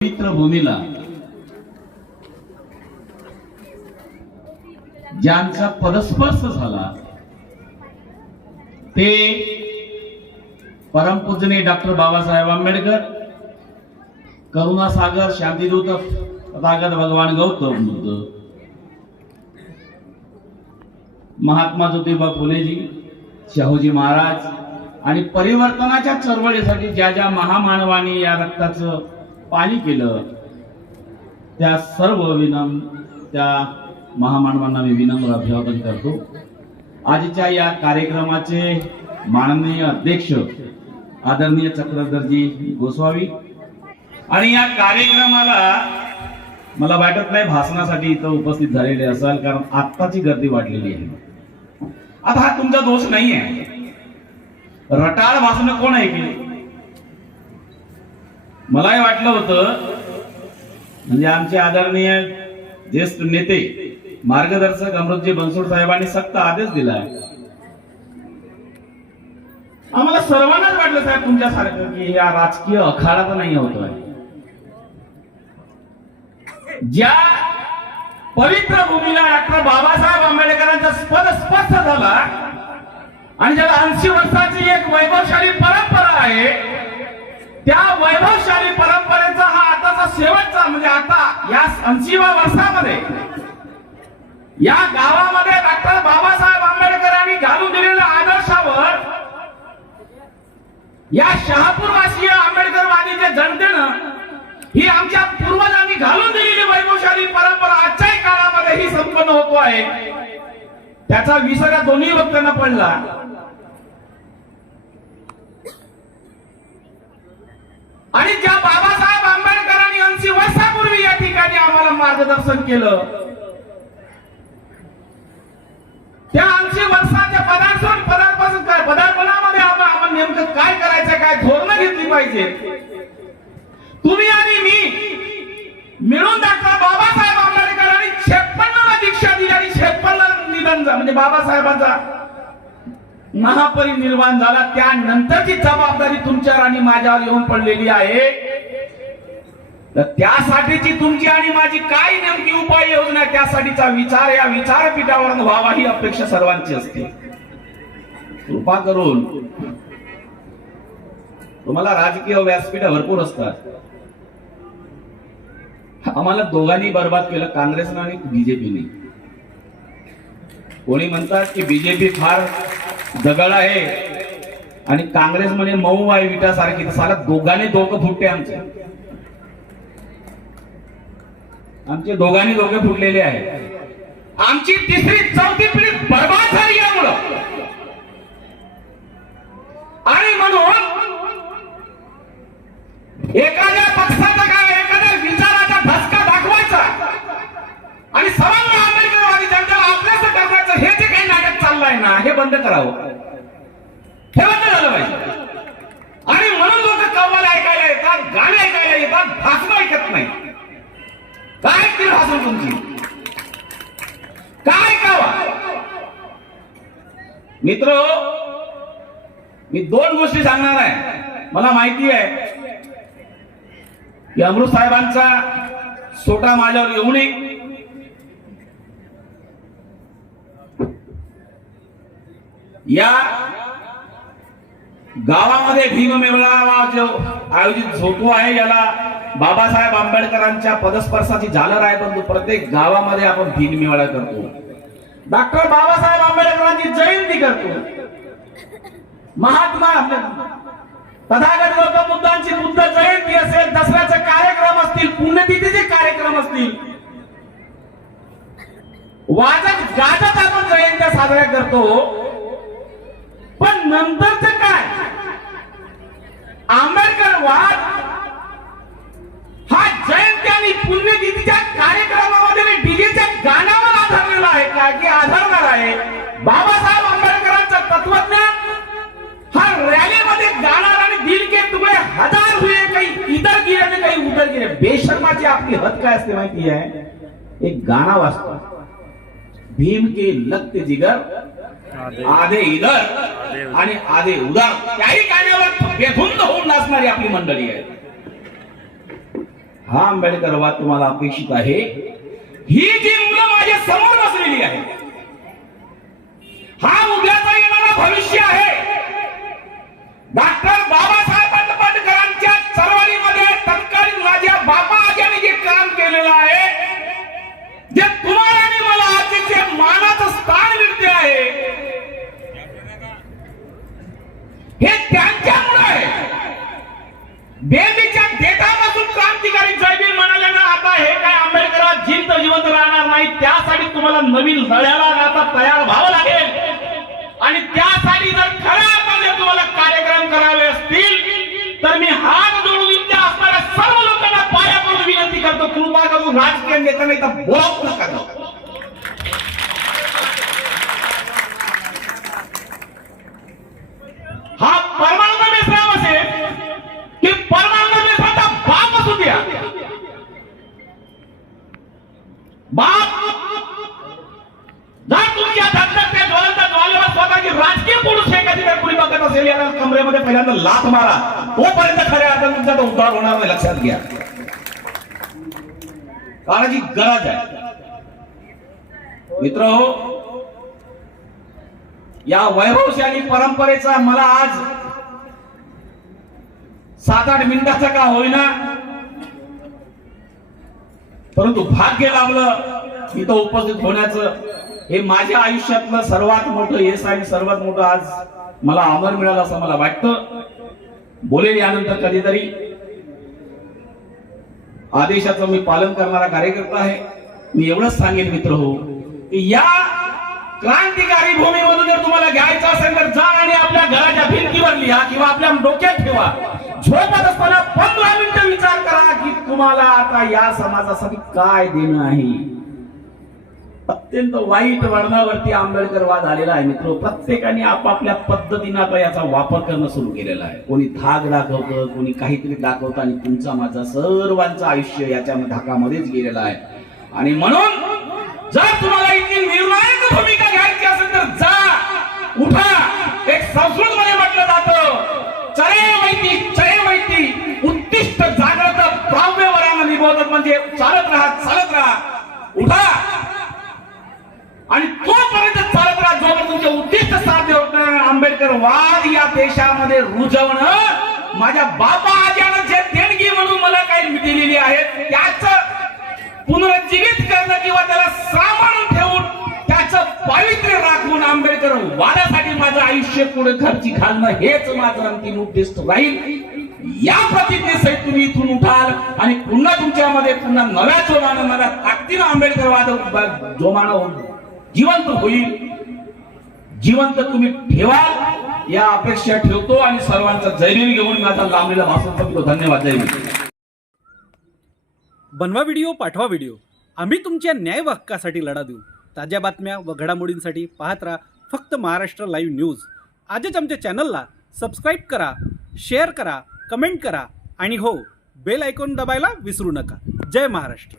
पवित्र भूमीला ज्यांचा परस्पर्श झाला ते परमपूजनीय डॉक्टर बाबासाहेब आंबेडकर करुणासागर शांतीदूत तथागत भगवान गौतम बुद्ध महात्मा ज्योतिबा फुलेजी शाहूजी महाराज आणि परिवर्तनाच्या चळवळीसाठी ज्या ज्या महामानवाने या रक्ताचं पाणी केलं त्या सर्व विनम त्या महामानवांना मी विनम्र अभिवादन करतो. आजच्या या कार्यक्रमाचे माननीय अध्यक्ष आदरणीय चक्रधरजी गोस्वामी आणि या कार्यक्रमाला मला वाटत नाही भाषणासाठी इथं उपस्थित झालेले असाल कारण आत्ताची गर्दी वाढलेली आहे. आता हा तुमचा दोष नाही आहे रटाळ भाषण कोण ऐकली? मलाही वाटलं होतं म्हणजे आमचे आदरणीय ज्येष्ठ नेते मार्गदर्शक अमृतजी बनसोड साहेबांनी सक्त आदेश दिलाय आम्हाला सर्वांनाच वाटलं साहेब तुमच्यासारखं की या राजकीय अखाडा तर नाही होतोय ज्या पवित्र भूमीला डॉक्टर बाबासाहेब आंबेडकरांचा स्पद स्पष्ट झाला आणि ज्याला ऐंशी वर्षाची एक वैभवशाली परंपरा आहे त्या शेवटचा म्हणजे आता या ऐंशीव्या वर्षामध्ये या गावामध्ये डॉक्टर बाबासाहेब आंबेडकरांनी घालून दिलेल्या आदर्शावर या शहापूरवासीय आंबेडकरवादीच्या जनतेनं ही आमच्या पूर्वजांनी घालून दिलेली वैभवशाली परंपरा आजच्याही काळामध्ये ही संपन्न होतो आहे. त्याचा विसरा दोन्ही वक्त्यांना पडला. आणि ज्या बाबासाहेब मार्गदर्शन केलं. त्या ऐंशी वर्षाच्या पदार्पण पदार्पण काय पदार्पणामध्ये आपण आपण नेमकं काय करायचं काय धोरणं घेतली पाहिजे? तुम्ही आणि मी मिळून डॉक्टर बाबासाहेब आंबेडकरांनी छप्पन्न दीक्षा दिली आणि छप्पन्न निधन म्हणजे बाबासाहेबांचा महापरिनिर्वाण झाला. त्यानंतरची जबाबदारी तुमच्यावर आणि माझ्यावर येऊन पडलेली आहे. तर त्यासाठीची तुमची आणि माझी काय नेमकी उपाययोजना त्यासाठीचा विचार या विचारपीठावर व्हावा ही अपेक्षा सर्वांची असते. कृपा करून तुम्हाला राजकीय व्यासपीठ भरपूर असतात. आम्हाला दोघांनी बर्बाद केलं काँग्रेसनं आणि बीजेपीने. कोणी म्हणतात की बीजेपी फार दगड आहे आणि काँग्रेस म्हणजे मऊ आहे विटासारखी सारा दोघांनी डोकं फुटते आमच्या आमचे दोघांनी दोघे फुटलेले आहे आमची तिसरी चौथी पिढी बर्बाद झाली यामुळं. आणि म्हणून एखाद्या पक्षाचा काय एखाद्या विचाराचा धसका दाखवायचा आणि सर्वांना आंबेडकरवादी जनतेला आपल्याच दाखवायचं हे जे काही नाटक चाललंय ना हे बंद करावं. हे बंद झालं पाहिजे. आणि म्हणून लोक कव्वाल ऐकायला मित्र मी दोन गोष्टी सांगणार आहे. मला माहिती आहे की अमृत साहेबांचा सोटा माझ्यावर येऊ नये. या गावामध्ये भीममेळावा जो आयोजित होतो आहे. याला बाबासाहेब आंबेडकरांच्या पदस्पर्शाची झालर आहे परंतु प्रत्येक गावामध्ये आपण भीममेळा करतो. डॉक्टर बाबासाहेब आंबेडकरांची जयंती करतो. महात्मा तथागत गौतम बुद्धांची बुद्ध जयंती असेल दसऱ्याचे कार्यक्रम असतील पुण्यतिथीचे कार्यक्रम असतील. वाजत गाजत आपण जयंत्या साजऱ्या करतो. पण नंतरच काय? आंबेडकर वाद हा जयंती आणि पुण्यतिथीच्या कार्य बेशर्माची आपली हद काय असते माहिती आहे? एक गाणं वाजतो. भीम के लगते जिगर आधे इधर आणि आधे उधर. त्याही गाण्यावर बेधुंद होऊन नाचणारी आपली मंडळी आहे. हा आंबेडकरवाद तुम्हाला अपेक्षित आहे. ही जी मुलं माझ्यासमोर बसलेली आहे हा उद्याचा येणारा भविष्य आहे. डॉक्टर बाबासाहेब तुम्हाला नवीन लढ्याला आता तयार व्हावं लागेल. आणि त्यासाठी जर खऱ्या अर्थाने तुम्हाला कार्यक्रम करावे असतील तर मी हात जोडून इथे असणाऱ्या सर्व लोकांना पाया पडून विनंती करतो कृपा करून राजकीय नेत्यांना इथं बोलावू नका जाऊ. हा परमानंद मिश्राम असेल की परमानंद मिश्राचा बाप असू द्या बाप जर तुमच्या धगधग त्या ज्वलंत ज्वालेवर स्वतःची राजकीय पुरुष हे कधी जर कुणी बघत असेल याला कमरेमध्ये पहिल्यांदा लात मारा. तोपर्यंत खऱ्या अर्थाने तुमचा उद्धार होणार नाही लक्षात घ्या. काळाची गरज आहे. मित्र हो या वैभवशाली परंपरेचा मला आज सात आठ मिनिटाचा का होईना परंतु भाग्य लाभलं इथं उपस्थित होण्याचं हे माझ्या आयुष्यातलं सर्वात मोठं यश आणि सर्वात मोठं आज मला आमदार मिळाला असं मला वाटतं. बोलेल यानंतर कधीतरी. आदेशाचं मी पालन करणारा कार्यकर्ता आहे. मी एवढंच सांगेन मित्र हो की या क्रांतिकारी भूमीमधून जर तुम्हाला घ्यायचं असेल तर जा आणि आपल्या घराच्या भिंतीवर लिहा किंवा आपल्या डोक्यात ठेवा. झोपत असताना पंधरा मिनिटं विचार करा की तुम्हाला आता या समाजासाठी काय देणं आहे? अत्यंत वाईट वर्णावरती आंबेडकरवाद आलेला आहे मित्र. प्रत्येकाने आपापल्या पद्धतीनं आता याचा वापर करणं सुरू केलेला आहे. कोणी धाग दाखवतं कोणी काहीतरी दाखवतं आणि तुमचा माझा सर्वांचं आयुष्य याच्या धाकामध्येच गेलेला आहे. आणि म्हणून जर तुम्हाला इतकी निर्णायक भूमिका घ्यायची असेल तर जा उठा. एक संस्कृत मध्ये म्हटलं जात चरे माहिती चरे माहिती उत्तिष्ठ जागृत प्राव्य वरानं निभवतात म्हणजे चालत राहा चालत राहा उठा आणि तोपर्यंत चालत राहा जोपर्यंत तुमचे उद्दिष्ट साध्य होत नाही आंबेडकर वाद या देशामध्ये रुजवणं माझ्या बाबा आज्यानं जे देणगी म्हणून मला काही दिलेली आहे त्याच पुनरुज्जीवित करणं किंवा त्याला सामावून ठेवून त्याचं पावित्र्य राखून आंबेडकर वादासाठी माझं आयुष्य पुढे खर्ची घालणं हेच माझं अंतिम उद्दिष्ट राहील. या प्रतिज्ञेसहित तुम्ही इथून उठाल आणि पुन्हा तुमच्यामध्ये पुन्हा नव्या जोमानं मला ताकदीनं आंबेडकर वाद जोमानं जिवंत होईल. जिवंत तुम्ही ठेवाल या अपेक्षा ठेवतो आणि सर्वांचा जयभीम घेऊन माझा लांबलेला भाषण संपतो धन्यवाद जैवी बनवा व्हिडिओ पाठवा व्हिडिओ. आम्ही तुमच्या न्याय व हक्कासाठी लढा देऊ. ताज्या बातम्या व घडामोडींसाठी पाहत राहा फक्त महाराष्ट्र लाईव्ह न्यूज. आजच आमच्या चॅनलला सबस्क्राईब करा शेअर करा कमेंट करा आणि हो बेल आयकॉन दबायला विसरू नका. जय महाराष्ट्र.